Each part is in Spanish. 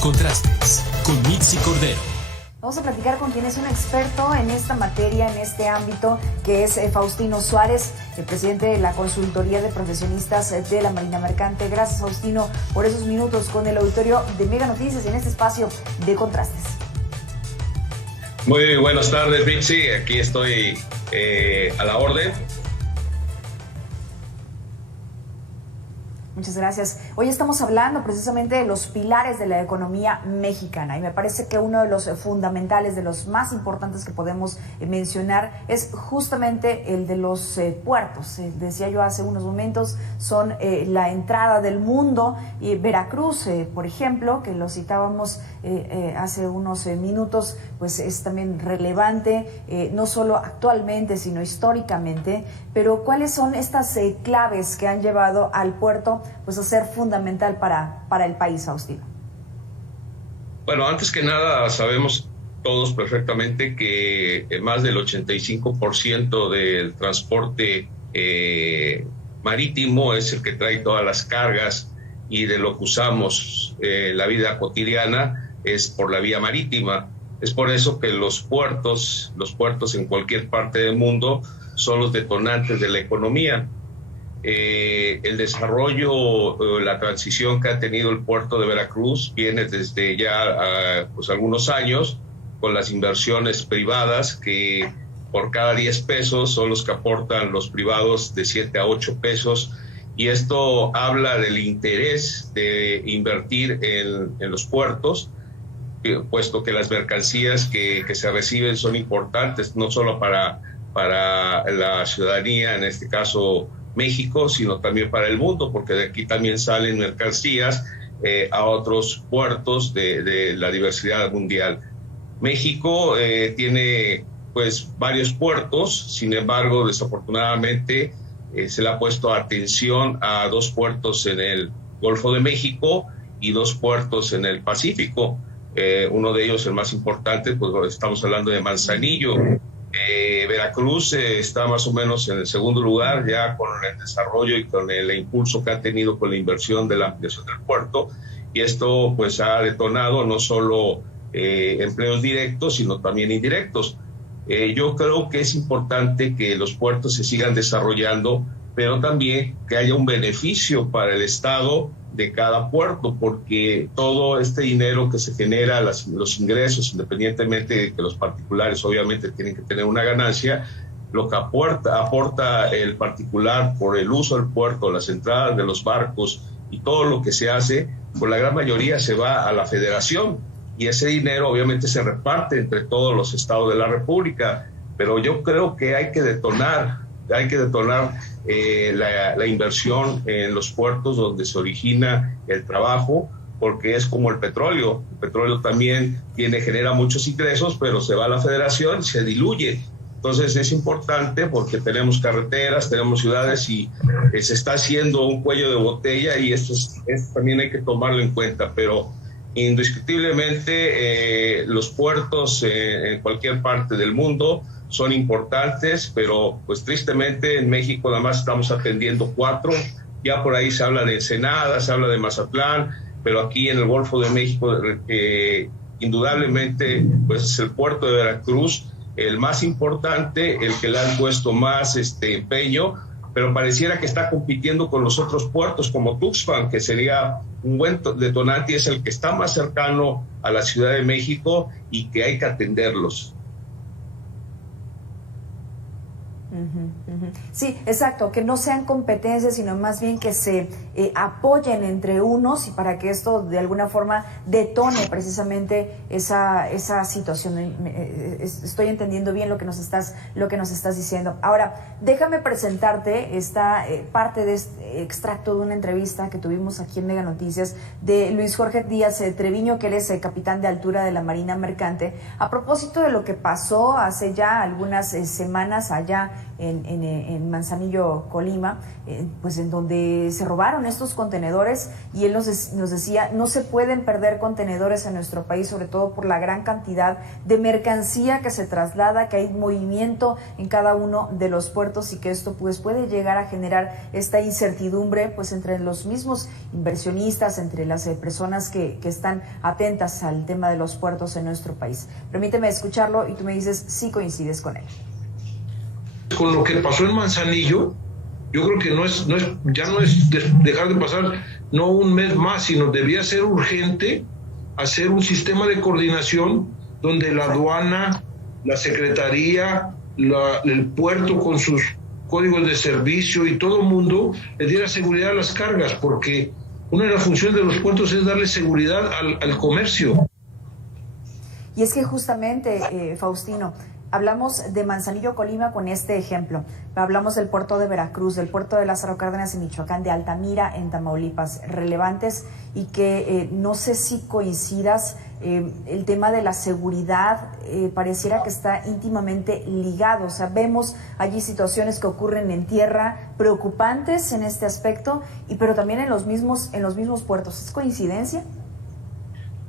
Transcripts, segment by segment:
Contrastes con Mitzi Cordero. Vamos a platicar con quien es un experto en esta materia, en este ámbito, que es Faustino Suárez, el presidente de la Consultoría de Profesionistas de la Marina Mercante. Gracias, Faustino, por esos minutos con el auditorio de Mega Noticias en este espacio de Contrastes. Muy buenas tardes, Mitzi. Aquí estoy a la orden. Muchas gracias. Hoy estamos hablando precisamente de los pilares de la economía mexicana y me parece que uno de los fundamentales, de los más importantes que podemos mencionar es justamente el de los puertos. Decía yo hace unos momentos, son la entrada del mundo. Y Veracruz, por ejemplo, que lo citábamos hace unos minutos, pues es también relevante, no solo actualmente, sino históricamente. Pero ¿cuáles son estas claves que han llevado al puerto pues a ser fundamental para el país, Faustino? Bueno, antes que nada sabemos todos perfectamente que más del 85% del transporte marítimo es el que trae todas las cargas, y de lo que usamos la vida cotidiana es por la vía marítima. Es por eso que los puertos en cualquier parte del mundo son los detonantes de la economía. El desarrollo, la transición que ha tenido el puerto de Veracruz viene desde ya pues algunos años, con las inversiones privadas que por cada 10 pesos son los que aportan los privados de 7 a 8 pesos, y esto habla del interés de invertir en los puertos, puesto que las mercancías que se reciben son importantes, no solo para la ciudadanía, en este caso México, sino también para el mundo, porque de aquí también salen mercancías a otros puertos de la diversidad mundial. México tiene pues varios puertos, sin embargo, desafortunadamente se le ha puesto atención a 2 puertos en el Golfo de México y 2 puertos en el Pacífico. Uno de ellos, el más importante, pues estamos hablando de Manzanillo. Veracruz está más o menos en el segundo lugar, ya con el desarrollo y con el impulso que ha tenido con la inversión de la ampliación del puerto, y esto pues ha detonado no solo empleos directos, sino también indirectos. Yo creo que es importante que los puertos se sigan desarrollando, pero también que haya un beneficio para el Estado de cada puerto, porque todo este dinero que se genera, los ingresos, independientemente de que los particulares obviamente tienen que tener una ganancia, lo que aporta el particular por el uso del puerto, las entradas de los barcos y todo lo que se hace, pues la gran mayoría se va a la federación, y ese dinero obviamente se reparte entre todos los estados de la República. Pero yo creo que hay que detonar la inversión en los puertos donde se origina el trabajo, porque es como el petróleo. El petróleo también genera muchos ingresos, pero se va a la federación, se diluye. Entonces es importante porque tenemos carreteras, tenemos ciudades, y se está haciendo un cuello de botella, y esto también hay que tomarlo en cuenta. Pero indiscutiblemente los puertos en cualquier parte del mundo son importantes, pero pues tristemente en México nada más estamos atendiendo 4, ya por ahí se habla de Ensenada, se habla de Mazatlán, pero aquí en el Golfo de México indudablemente pues es el puerto de Veracruz el más importante, el que le han puesto más empeño, pero pareciera que está compitiendo con los otros puertos como Tuxpan, que sería un buen detonante, y es el que está más cercano a la Ciudad de México y que hay que atenderlos. Sí, exacto, que no sean competencias, sino más bien que se apoyen entre unos, y para que esto de alguna forma detone precisamente esa situación. Estoy entendiendo bien lo que nos estás diciendo. Ahora, déjame presentarte esta parte de este extracto de una entrevista que tuvimos aquí en Mega Noticias de Luis Jorge Díaz Treviño, que eres capitán de altura de la Marina Mercante, a propósito de lo que pasó hace ya algunas semanas allá en Manzanillo, Colima, pues en donde se robaron estos contenedores, y él nos decía, no se pueden perder contenedores en nuestro país, sobre todo por la gran cantidad de mercancía que se traslada, que hay movimiento en cada uno de los puertos, y que esto pues puede llegar a generar esta incertidumbre pues entre los mismos inversionistas, entre las personas que están atentas al tema de los puertos en nuestro país. Permíteme escucharlo y tú me dices si coincides con él. Con lo que pasó en Manzanillo, yo creo que ya no es dejar de pasar no un mes más, sino debía ser urgente hacer un sistema de coordinación donde la aduana, la secretaría, el puerto con sus códigos de servicio y todo el mundo le diera seguridad a las cargas, porque una de las funciones de los puertos es darle seguridad al comercio. Y es que justamente, Faustino, hablamos de Manzanillo, Colima con este ejemplo, hablamos del puerto de Veracruz, del puerto de Lázaro Cárdenas en Michoacán, de Altamira en Tamaulipas, relevantes, y que no sé si coincidas, el tema de la seguridad pareciera que está íntimamente ligado. O sea, vemos allí situaciones que ocurren en tierra preocupantes en este aspecto, pero también en los mismos puertos. ¿Es coincidencia?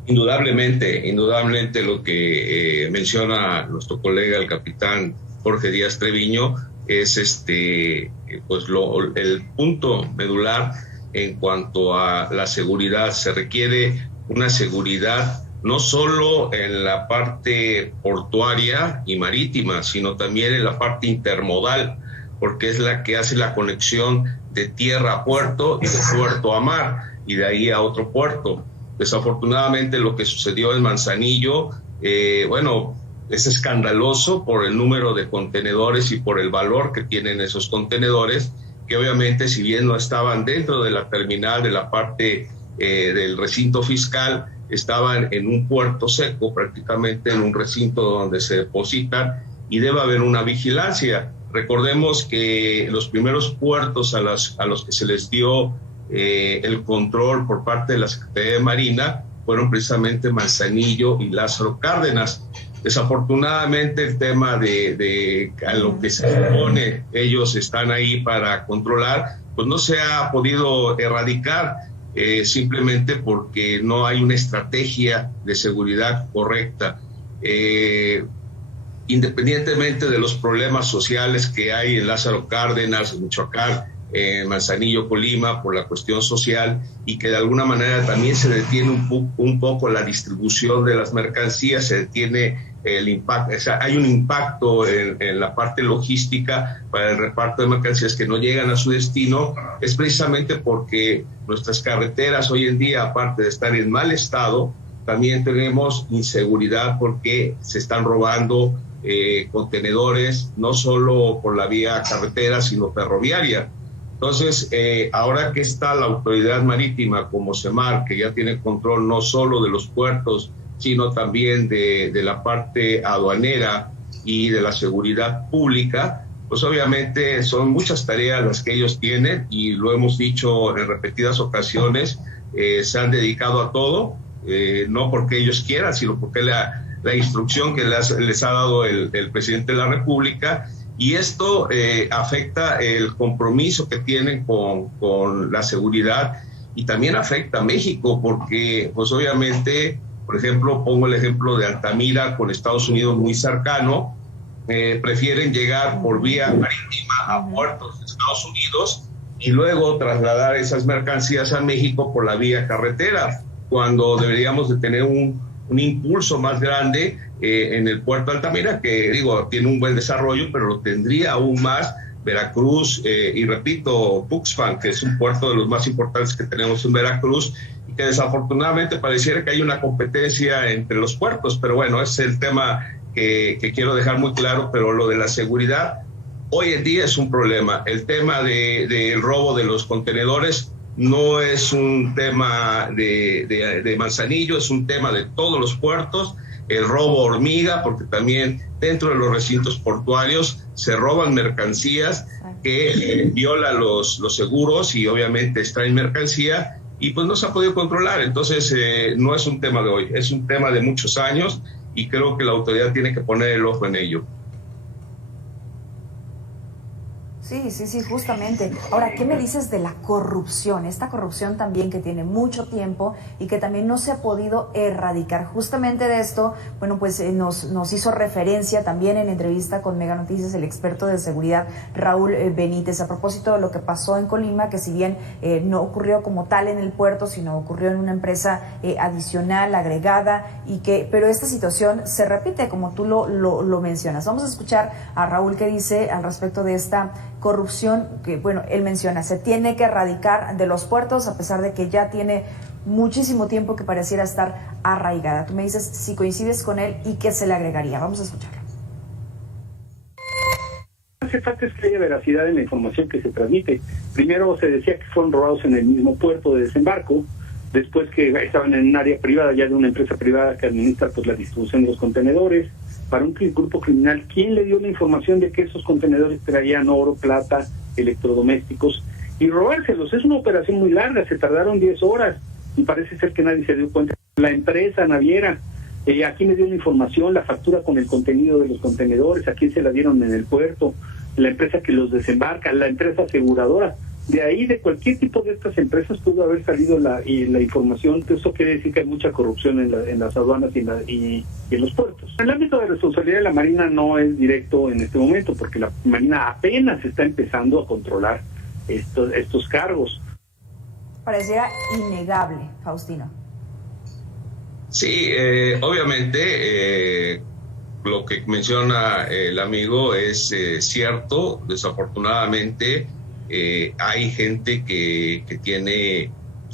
Indudablemente lo que menciona nuestro colega el capitán Jorge Díaz Treviño es pues el punto medular en cuanto a la seguridad. Se requiere una seguridad no solo en la parte portuaria y marítima, sino también en la parte intermodal, porque es la que hace la conexión de tierra a puerto y de puerto a mar, y de ahí a otro puerto. Desafortunadamente lo que sucedió en Manzanillo, es escandaloso por el número de contenedores y por el valor que tienen esos contenedores, que obviamente, si bien no estaban dentro de la terminal de la parte del recinto fiscal, estaban en un puerto seco, prácticamente en un recinto donde se depositan, y debe haber una vigilancia. Recordemos que los primeros puertos a los que se les dio el control por parte de la Secretaría de Marina fueron precisamente Manzanillo y Lázaro Cárdenas. Desafortunadamente el tema de a lo que se supone ellos están ahí para controlar, pues no se ha podido erradicar, simplemente porque no hay una estrategia de seguridad correcta. Independientemente de los problemas sociales que hay en Lázaro Cárdenas, en Michoacán, Manzanillo, Colima, por la cuestión social, y que de alguna manera también se detiene un poco la distribución de las mercancías, se detiene el impacto, o sea, hay un impacto en la parte logística para el reparto de mercancías que no llegan a su destino, es precisamente porque nuestras carreteras hoy en día, aparte de estar en mal estado, también tenemos inseguridad porque se están robando contenedores, no solo por la vía carretera, sino ferroviaria. Entonces, ahora que está la autoridad marítima como SEMAR, que ya tiene control no solo de los puertos, sino también de la parte aduanera y de la seguridad pública, pues obviamente son muchas tareas las que ellos tienen, y lo hemos dicho en repetidas ocasiones, se han dedicado a todo, no porque ellos quieran, sino porque la instrucción que les ha dado el presidente de la República. Y esto afecta el compromiso que tienen con la seguridad, y también afecta a México, porque pues obviamente, por ejemplo, pongo el ejemplo de Altamira con Estados Unidos muy cercano, prefieren llegar por vía marítima a puertos de Estados Unidos y luego trasladar esas mercancías a México por la vía carretera, cuando deberíamos de tener un impulso más grande en el puerto de Altamira, que tiene un buen desarrollo, pero lo tendría aún más Veracruz y repito, Tuxpan, que es un puerto de los más importantes que tenemos en Veracruz, y que desafortunadamente pareciera que hay una competencia entre los puertos, pero bueno, ese es el tema que quiero dejar muy claro. Pero lo de la seguridad hoy en día es un problema. El tema del robo de los contenedores no es un tema de Manzanillo, es un tema de todos los puertos. El robo hormiga, porque también dentro de los recintos portuarios se roban mercancías que violan los seguros y obviamente extraen mercancía, y pues no se ha podido controlar. Entonces no es un tema de hoy, es un tema de muchos años, y creo que la autoridad tiene que poner el ojo en ello. Sí, justamente. Ahora, ¿qué me dices de la corrupción? Esta corrupción también que tiene mucho tiempo y que también no se ha podido erradicar. Justamente de esto, bueno, pues nos hizo referencia también en entrevista con Mega Noticias el experto de seguridad Raúl Benítez, a propósito de lo que pasó en Colima, que si bien no ocurrió como tal en el puerto, sino ocurrió en una empresa adicional, agregada, pero esta situación se repite, como tú lo mencionas. Vamos a escuchar a Raúl qué dice al respecto de esta corrupción que, bueno, él menciona, se tiene que erradicar de los puertos a pesar de que ya tiene muchísimo tiempo que pareciera estar arraigada. Tú me dices si coincides con él y qué se le agregaría. Vamos a escucharlo. Lo que hace falta es que haya veracidad en la información que se transmite. Primero se decía que fueron robados en el mismo puerto de desembarco, después que estaban en un área privada, ya de una empresa privada que administra pues la distribución de los contenedores, para un grupo criminal. ¿Quién le dio la información de que esos contenedores traían oro, plata, electrodomésticos? Y robárselos. Es una operación muy larga, se tardaron 10 horas y parece ser que nadie se dio cuenta. La empresa naviera, ¿a quién le dio la información? La factura con el contenido de los contenedores, ¿a quién se la dieron en el puerto? La empresa que los desembarca, la empresa aseguradora. De ahí, de cualquier tipo de estas empresas pudo haber salido la información. Eso quiere decir que hay mucha corrupción en las aduanas y en los puertos. El ámbito de responsabilidad de la Marina no es directo en este momento, porque la Marina apenas está empezando a controlar estos cargos. Pareciera innegable, Faustino. Sí, obviamente lo que menciona el amigo es cierto. Desafortunadamente hay gente que tiene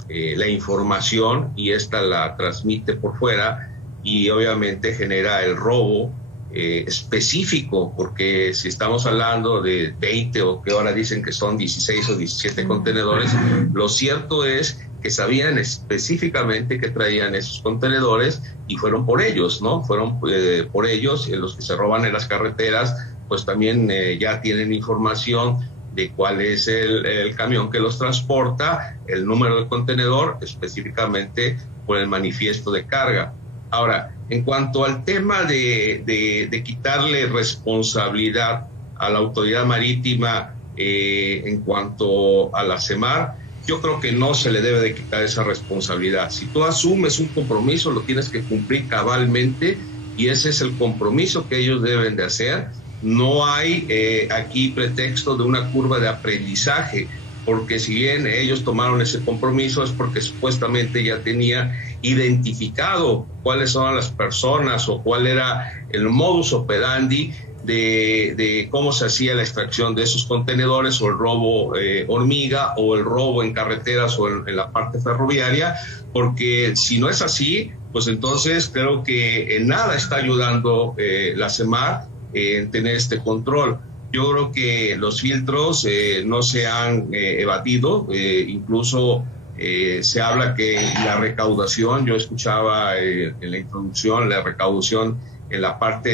la información y esta la transmite por fuera y obviamente genera el robo específico, porque si estamos hablando de 20 o que ahora dicen que son 16 o 17 contenedores, lo cierto es que sabían específicamente que traían esos contenedores y fueron por ellos, ¿no? Fueron por ellos. Los que se roban en las carreteras, pues también ya tienen información de cuál es el camión que los transporta, el número del contenedor, específicamente por el manifiesto de carga. Ahora, en cuanto al tema de quitarle responsabilidad a la autoridad marítima en cuanto a la CEMAR, yo creo que no se le debe de quitar esa responsabilidad. Si tú asumes un compromiso, lo tienes que cumplir cabalmente y ese es el compromiso que ellos deben de hacer. No hay aquí pretexto de una curva de aprendizaje, porque si bien ellos tomaron ese compromiso es porque supuestamente ya tenía identificado cuáles son las personas o cuál era el modus operandi de cómo se hacía la extracción de esos contenedores o el robo hormiga o el robo en carreteras o en la parte ferroviaria, porque si no es así, pues entonces creo que en nada está ayudando la CEMAR en tener este control. Yo creo que los filtros no se han evadido, incluso se habla que la recaudación, yo escuchaba en la introducción, la recaudación en la parte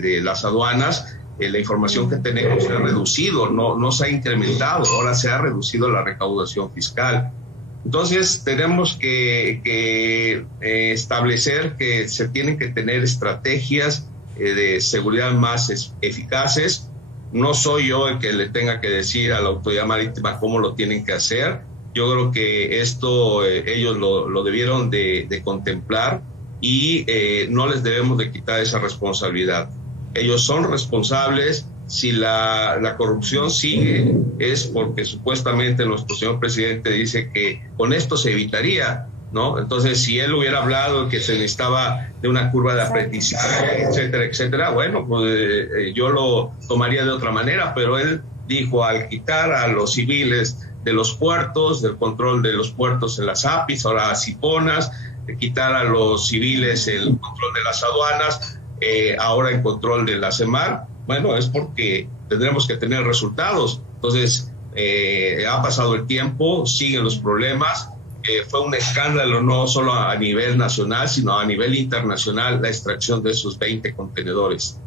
de las aduanas, la información que tenemos se ha reducido, no se ha incrementado, ahora se ha reducido la recaudación fiscal. Entonces tenemos que establecer que se tienen que tener estrategias de seguridad más eficaces. No soy yo el que le tenga que decir a la autoridad marítima cómo lo tienen que hacer. Yo creo que esto ellos lo debieron de contemplar y no les debemos de quitar esa responsabilidad. Ellos son responsables. Si la corrupción sigue es porque supuestamente nuestro señor presidente dice que con esto se evitaría, ¿no? Entonces, si él hubiera hablado que se necesitaba de una curva de aprendizaje, etcétera, etcétera, bueno, pues yo lo tomaría de otra manera, pero él dijo, al quitar a los civiles de los puertos, del control de los puertos en las APIs, ahora a Ciponas, de quitar a los civiles el control de las aduanas, ahora en control de la CEMAR, bueno, es porque tendremos que tener resultados. Entonces, ha pasado el tiempo, siguen los problemas. Fue un escándalo no solo a nivel nacional, sino a nivel internacional la extracción de esos 20 contenedores.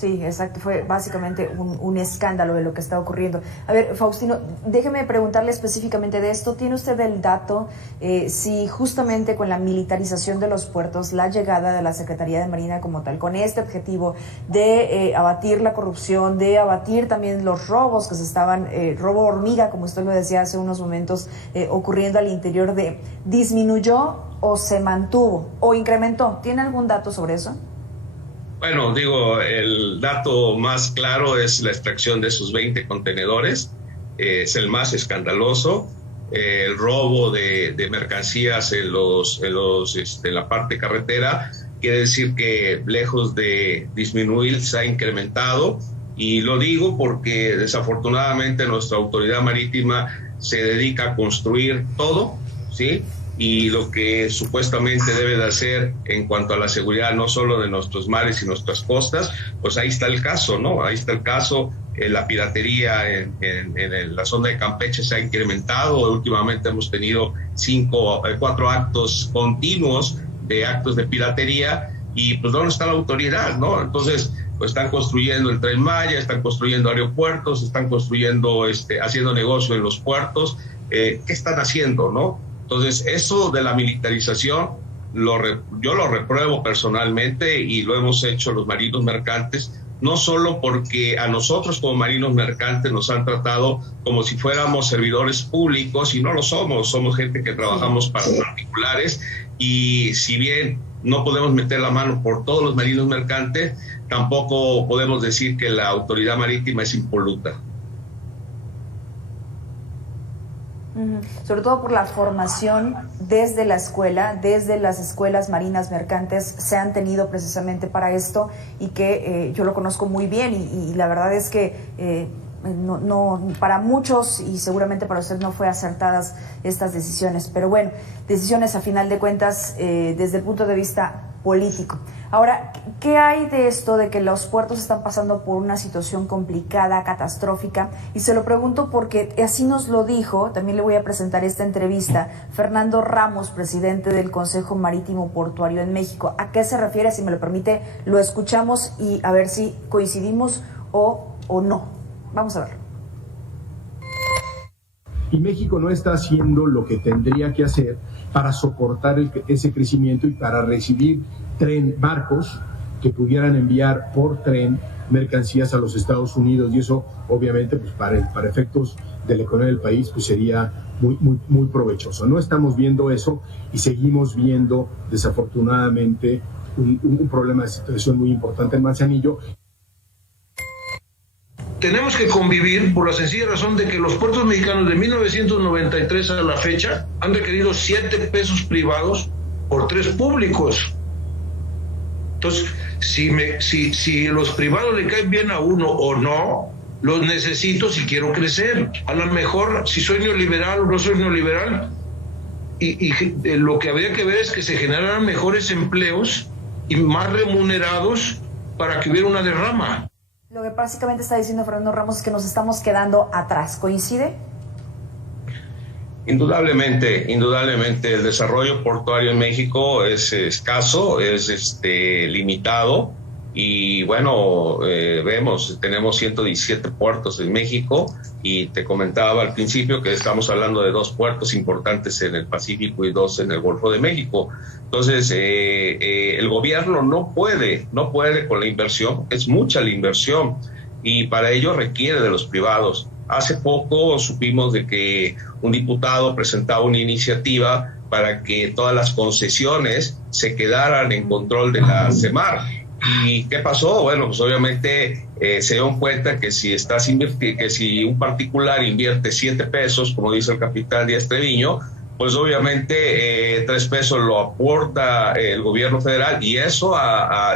Sí, exacto. Fue básicamente un escándalo de lo que está ocurriendo. A ver, Faustino, déjeme preguntarle específicamente de esto. ¿Tiene usted el dato si justamente con la militarización de los puertos, la llegada de la Secretaría de Marina como tal, con este objetivo de abatir la corrupción, de abatir también los robos que se estaban, robo hormiga, como usted lo decía hace unos momentos, ocurriendo al interior disminuyó o se mantuvo o incrementó? ¿Tiene algún dato sobre eso? Bueno, digo, el dato más claro es la extracción de esos 20 contenedores, es el más escandaloso. El robo de mercancías en la parte carretera, quiere decir que lejos de disminuir se ha incrementado, y lo digo porque desafortunadamente nuestra autoridad marítima se dedica a construir todo, ¿sí? Y lo que supuestamente debe de hacer en cuanto a la seguridad no solo de nuestros mares y nuestras costas, pues ahí está el caso, ¿no? Ahí está el caso. La piratería en la zona de Campeche se ha incrementado. Últimamente hemos tenido 4 actos continuos de actos de piratería, y pues ¿dónde está la autoridad, no? Entonces, pues están construyendo el Tren Maya, están construyendo aeropuertos, están construyendo, haciendo negocio en los puertos. ¿Qué están haciendo, no? Entonces, eso de la militarización, yo lo repruebo personalmente, y lo hemos hecho los marinos mercantes, no solo porque a nosotros como marinos mercantes nos han tratado como si fuéramos servidores públicos, y no lo somos gente que trabajamos para particulares, y si bien no podemos meter la mano por todos los marinos mercantes, tampoco podemos decir que la autoridad marítima es impoluta. Sobre todo por la formación desde la escuela, desde las escuelas marinas mercantes se han tenido precisamente para esto, y que yo lo conozco muy bien, y la verdad es que no para muchos, y seguramente para usted, no fue acertadas estas decisiones, pero bueno, decisiones a final de cuentas desde el punto de vista político. Ahora, ¿qué hay de esto de que los puertos están pasando por una situación complicada, catastrófica? Y se lo pregunto porque así nos lo dijo, también le voy a presentar esta entrevista, Fernando Ramos, presidente del Consejo Marítimo Portuario en México. ¿A qué se refiere? Si me lo permite, lo escuchamos y a ver si coincidimos o no. Vamos a ver. Y México no está haciendo lo que tendría que hacer para soportar ese crecimiento y para recibir barcos que pudieran enviar por tren mercancías a los Estados Unidos, y eso obviamente pues para efectos de la economía del país pues sería muy provechoso. No estamos viendo eso, y seguimos viendo desafortunadamente un problema de situación muy importante en Manzanillo. Tenemos que convivir por la sencilla razón de que los puertos mexicanos de 1993 a la fecha han requerido 7 pesos privados por 3 públicos. Entonces, si los privados le caen bien a uno o no, los necesito si quiero crecer. A lo mejor, si soy neoliberal o no soy neoliberal, y lo que habría que ver es que se generaran mejores empleos y más remunerados para que hubiera una derrama. Lo que básicamente está diciendo Fernando Ramos es que nos estamos quedando atrás. ¿Coincide? Indudablemente el desarrollo portuario en México es escaso, es limitado, y bueno, tenemos 117 puertos en México, y te comentaba al principio que estamos hablando de 2 puertos importantes en el Pacífico y 2 en el Golfo de México. Entonces, el gobierno no puede con la inversión, es mucha la inversión, y para ello requiere de los privados. Hace poco supimos de que un diputado presentaba una iniciativa para que todas las concesiones se quedaran en control de la CEMAR. ¿Y qué pasó? Bueno, pues obviamente se dieron cuenta que si un particular invierte 7 pesos, como dice el capitán Díaz Treviño, pues obviamente 3 pesos lo aporta el gobierno federal, y eso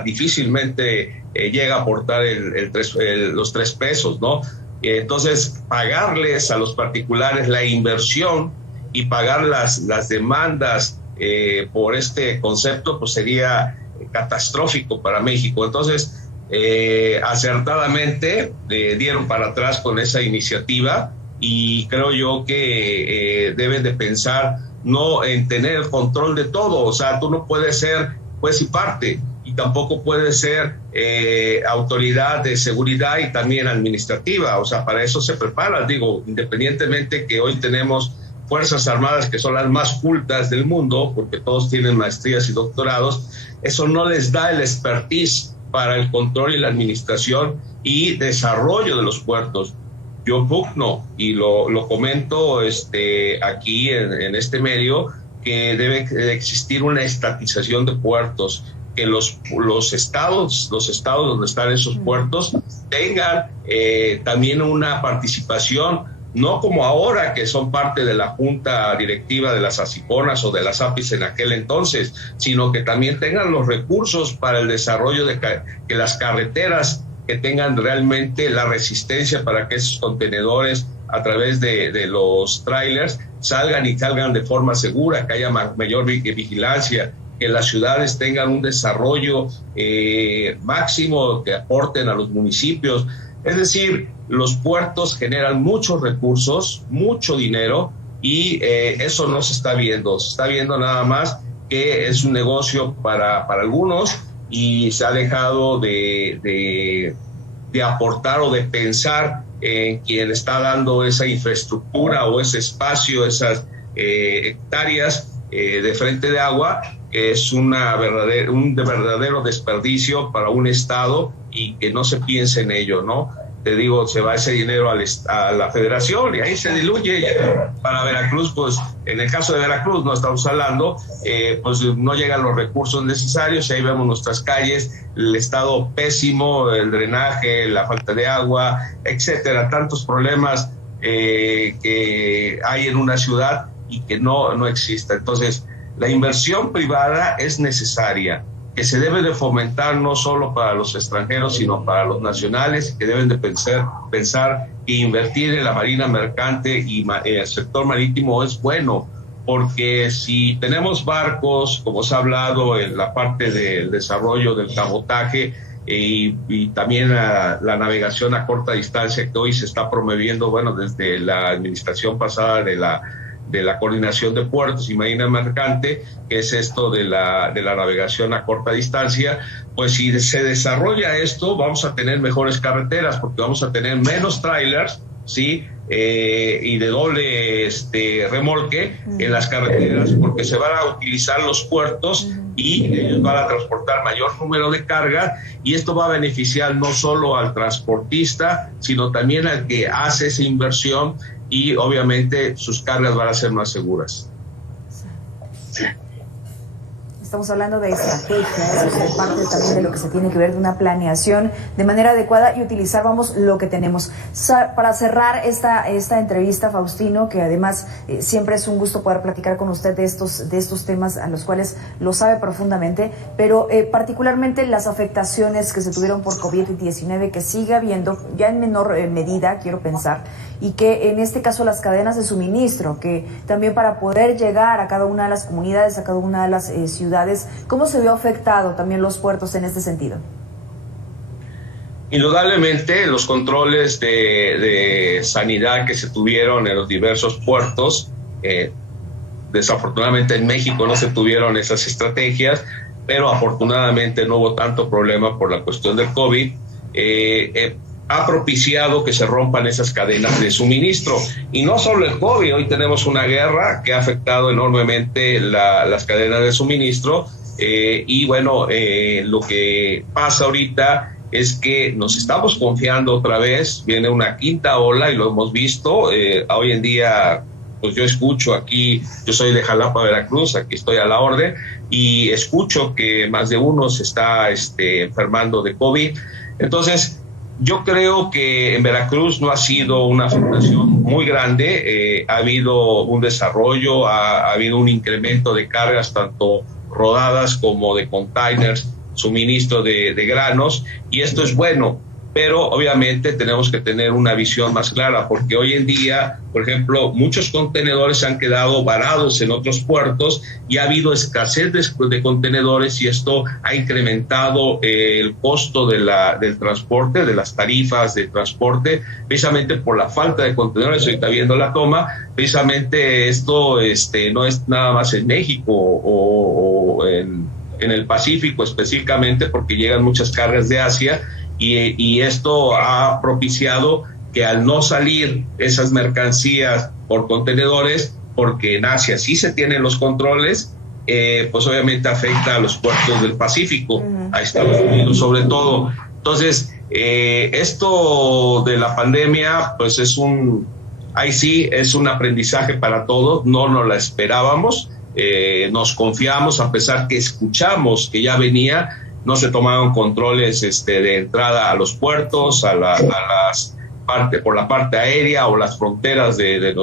difícilmente llega a aportar los 3 pesos, ¿no? Entonces, pagarles a los particulares la inversión y pagar las demandas por este concepto, pues sería catastrófico para México. Entonces, acertadamente dieron para atrás con esa iniciativa, y creo yo que deben de pensar no en tener el control de todo. O sea, tú no puedes ser juez y parte, y y tampoco puede ser autoridad de seguridad y también administrativa. O sea, para eso se prepara, digo, independientemente que hoy tenemos Fuerzas Armadas que son las más cultas del mundo, porque todos tienen maestrías y doctorados, eso no les da el expertise para el control y la administración y desarrollo de los puertos. Yo pugno y lo comento aquí en este medio, que debe existir una estatización de puertos, que los estados donde están esos puertos tengan también una participación, no como ahora que son parte de la junta directiva de las ASIPONAS o de las APIs en aquel entonces, sino que también tengan los recursos para el desarrollo de que las carreteras que tengan realmente la resistencia para que esos contenedores a través de los trailers salgan de forma segura, que haya mayor vigilancia, que las ciudades tengan un desarrollo máximo, que aporten a los municipios. Es decir, los puertos generan muchos recursos, mucho dinero, y eso no se está viendo. Se está viendo nada más que es un negocio para algunos, y se ha dejado de aportar o de pensar en quien está dando esa infraestructura o ese espacio, esas hectáreas de frente de agua, que es un verdadero desperdicio para un estado, y que no se piense en ello, ¿no? Te digo, se va ese dinero a la federación y ahí se diluye. Para Veracruz, pues en el caso de Veracruz, no estamos hablando, pues no llegan los recursos necesarios, y ahí vemos nuestras calles, el estado pésimo, el drenaje, la falta de agua, etcétera, tantos problemas que hay en una ciudad y que no exista. Entonces, la inversión privada es necesaria, que se debe de fomentar no solo para los extranjeros, sino para los nacionales, que deben de pensar que invertir en la marina mercante y el sector marítimo es bueno, porque si tenemos barcos, como se ha hablado en la parte del desarrollo del cabotaje, y también la navegación a corta distancia, que hoy se está promoviendo, bueno, desde la administración pasada de la Coordinación de Puertos y Marina Mercante, que es esto de la navegación a corta distancia, pues si se desarrolla esto, vamos a tener mejores carreteras, porque vamos a tener menos trailers, ¿sí? Y de doble remolque en las carreteras, porque se van a utilizar los puertos y ellos van a transportar mayor número de carga, y esto va a beneficiar no solo al transportista, sino también al que hace esa inversión, y obviamente sus cargas van a ser más seguras. Estamos hablando de estrategia, eso es parte también de lo que se tiene que ver de una planeación de manera adecuada y utilizar, lo que tenemos. Para cerrar esta entrevista, Faustino, que además siempre es un gusto poder platicar con usted de estos temas a los cuales lo sabe profundamente, pero particularmente las afectaciones que se tuvieron por COVID-19, que sigue habiendo, ya en menor medida, quiero pensar, y que en este caso las cadenas de suministro, que también para poder llegar a cada una de las comunidades, a cada una de las ciudades, ¿cómo se vio afectado también los puertos en este sentido? Indudablemente los controles de sanidad que se tuvieron en los diversos puertos, desafortunadamente en México no se tuvieron esas estrategias, pero afortunadamente no hubo tanto problema por la cuestión del COVID. Ha propiciado que se rompan esas cadenas de suministro. Y no solo el COVID, hoy tenemos una guerra que ha afectado enormemente las cadenas de suministro, y bueno, lo que pasa ahorita es que nos estamos confiando otra vez, viene una quinta ola y lo hemos visto. Hoy en día, pues yo escucho aquí, yo soy de Jalapa, Veracruz, aquí estoy a la orden, y escucho que más de uno se está enfermando de COVID. Entonces, yo creo que en Veracruz no ha sido una afectación muy grande, ha habido un desarrollo, ha habido un incremento de cargas tanto rodadas como de containers, suministro de granos, y esto es bueno, pero obviamente tenemos que tener una visión más clara, porque hoy en día, por ejemplo, muchos contenedores se han quedado varados en otros puertos y ha habido escasez de contenedores, y esto ha incrementado el costo del transporte, de las tarifas de transporte, precisamente por la falta de contenedores. Ahorita viendo la toma, precisamente esto no es nada más en México o en en el Pacífico específicamente, porque llegan muchas cargas de Asia, y esto ha propiciado que al no salir esas mercancías por contenedores, porque en Asia sí se tienen los controles, pues obviamente afecta a los puertos del Pacífico, a Estados Unidos sobre todo. Entonces, esto de la pandemia, pues ahí sí es un aprendizaje para todos, no nos la esperábamos, nos confiamos, a pesar que escuchamos que ya venía, no se tomaron controles de entrada a los puertos, por la parte aérea o las fronteras de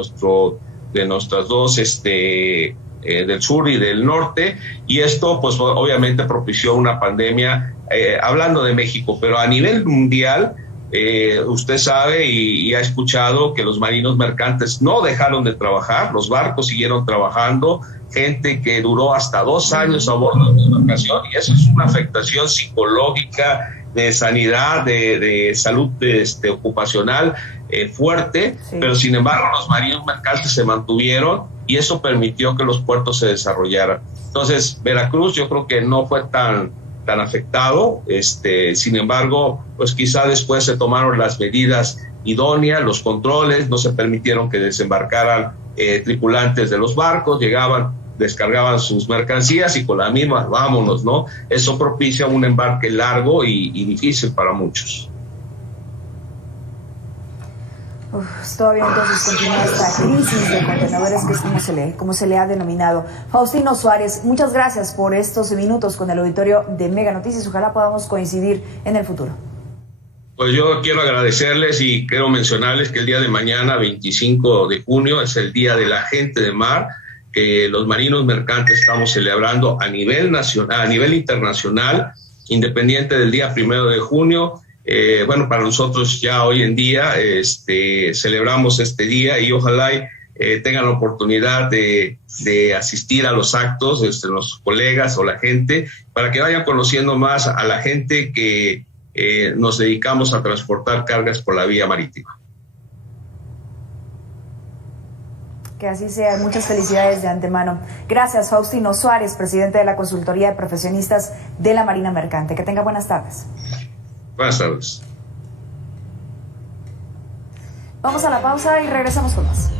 nuestras dos, del sur y del norte, y esto pues obviamente propició una pandemia, hablando de México, pero a nivel mundial. Usted sabe y ha escuchado que los marinos mercantes no dejaron de trabajar, los barcos siguieron trabajando, gente que duró hasta 2 años a bordo de la embarcación, y eso es una afectación psicológica, de sanidad, de salud ocupacional fuerte, sí. Pero sin embargo los marinos mercantes se mantuvieron y eso permitió que los puertos se desarrollaran. Entonces Veracruz yo creo que no fue tan afectado, sin embargo, pues quizá después se tomaron las medidas idóneas, los controles, no se permitieron que desembarcaran tripulantes de los barcos, llegaban, descargaban sus mercancías y con la misma, vámonos, ¿no? Eso propicia un embarque largo y difícil para muchos. Todavía entonces continúa esta crisis de contenedores, que es como se le ha denominado. Faustino Suárez, muchas gracias por estos minutos con el auditorio de Mega Noticias. Ojalá podamos coincidir en el futuro. Pues yo quiero agradecerles y quiero mencionarles que el día de mañana, 25 de junio, es el Día de la Gente de Mar, que los marinos mercantes estamos celebrando a nivel nacional, a nivel internacional, independiente del día 1 de junio. Bueno, para nosotros ya hoy en día celebramos este día y ojalá tengan la oportunidad de asistir a los actos, los colegas o la gente, para que vayan conociendo más a la gente que nos dedicamos a transportar cargas por la vía marítima. Que así sea. Muchas felicidades de antemano. Gracias, Faustino Suárez, presidente de la Consultoría de Profesionistas de la Marina Mercante. Que tenga buenas tardes. Buenas tardes. Vamos a la pausa y regresamos con más.